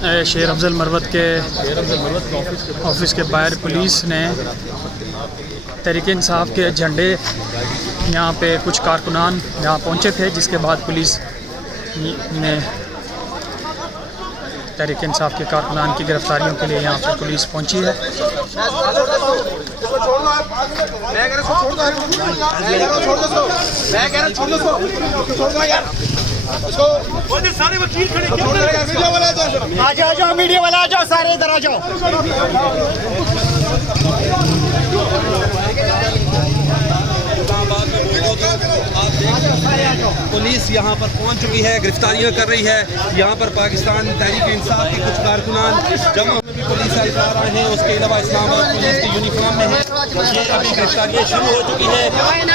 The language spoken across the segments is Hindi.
शेर अफजल मरवत के ऑफिस के बाहर पुलिस ने तहरीक इंसाफ के झंडे यहाँ पे कुछ कारकुनान यहाँ पहुँचे थे, जिसके बाद पुलिस ने तहरीक इंसाफ के कारकुनान की गिरफ्तारियों के लिए यहाँ पे पुलिस पहुँची है। सारे वकील खड़े आ जाओ, मीडिया वाला आ जाओ, सारे इधर आ जाओ। पुलिस यहाँ पर पहुँच चुकी है, गिरफ्तारियाँ कर रही है। यहाँ पर पाकिस्तान तहरीक इंसाफ के कुछ कारकुनान जमा में भी पुलिस एहलकार आए हैं, उसके अलावा इस्लामाबाद पुलिस की यूनिफॉर्म में है। ये अभी गिरफ्तारियाँ शुरू हो चुकी है।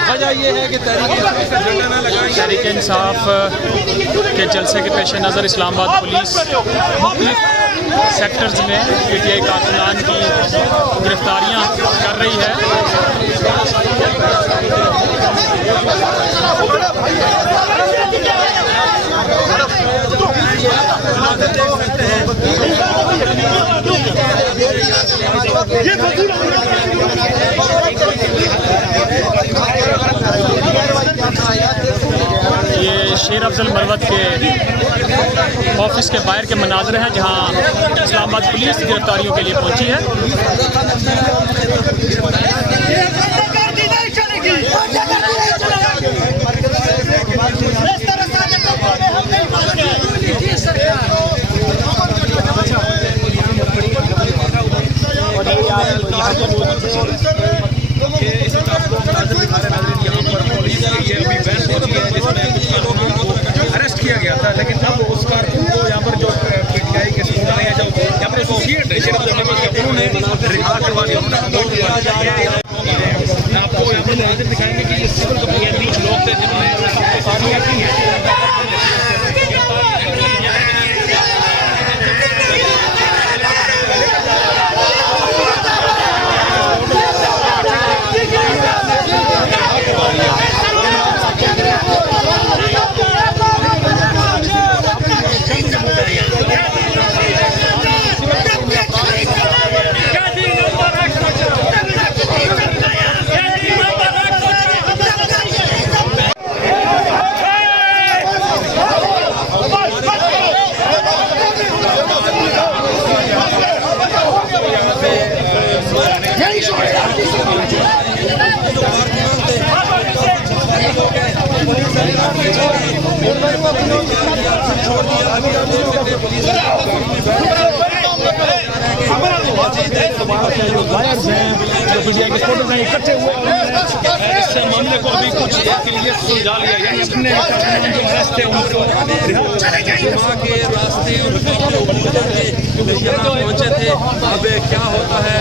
वजह ये है कि तहरीक इंसाफ का झंडा न लगाएं। तहरीक इंसाफ के जलसे के पेश नज़र इस्लामाबाद पुलिस मुख्तलिफ सेक्टर्स में PTI कारकुनान की गिरफ्तारियाँ कर रही है। ये शेर अफजल मरवत के ऑफिस के बाहर के मनाज़र हैं, जहां इस्लामाबाद पुलिस गिरफ्तारियों के लिए पहुंची है। अरेस्ट किया गया था, लेकिन अब उस कारकुन को यहाँ पर जो PTI के स्टूडेंट हैं, जो यहाँ पर एसोसिएट है, उन्होंने रिहा करवा दिया। आपको यहाँ पर नजर दिखाएंगे कि ये सिविल के 20 लोग थे जिन्होंने गिरफ्तारियाँ की हैं। इकट्ठे हुए इससे मामले को अभी कुछ देर के लिए सुलझा लिया गया। अपने रास्ते और पहुंचे थे। अब क्या होता है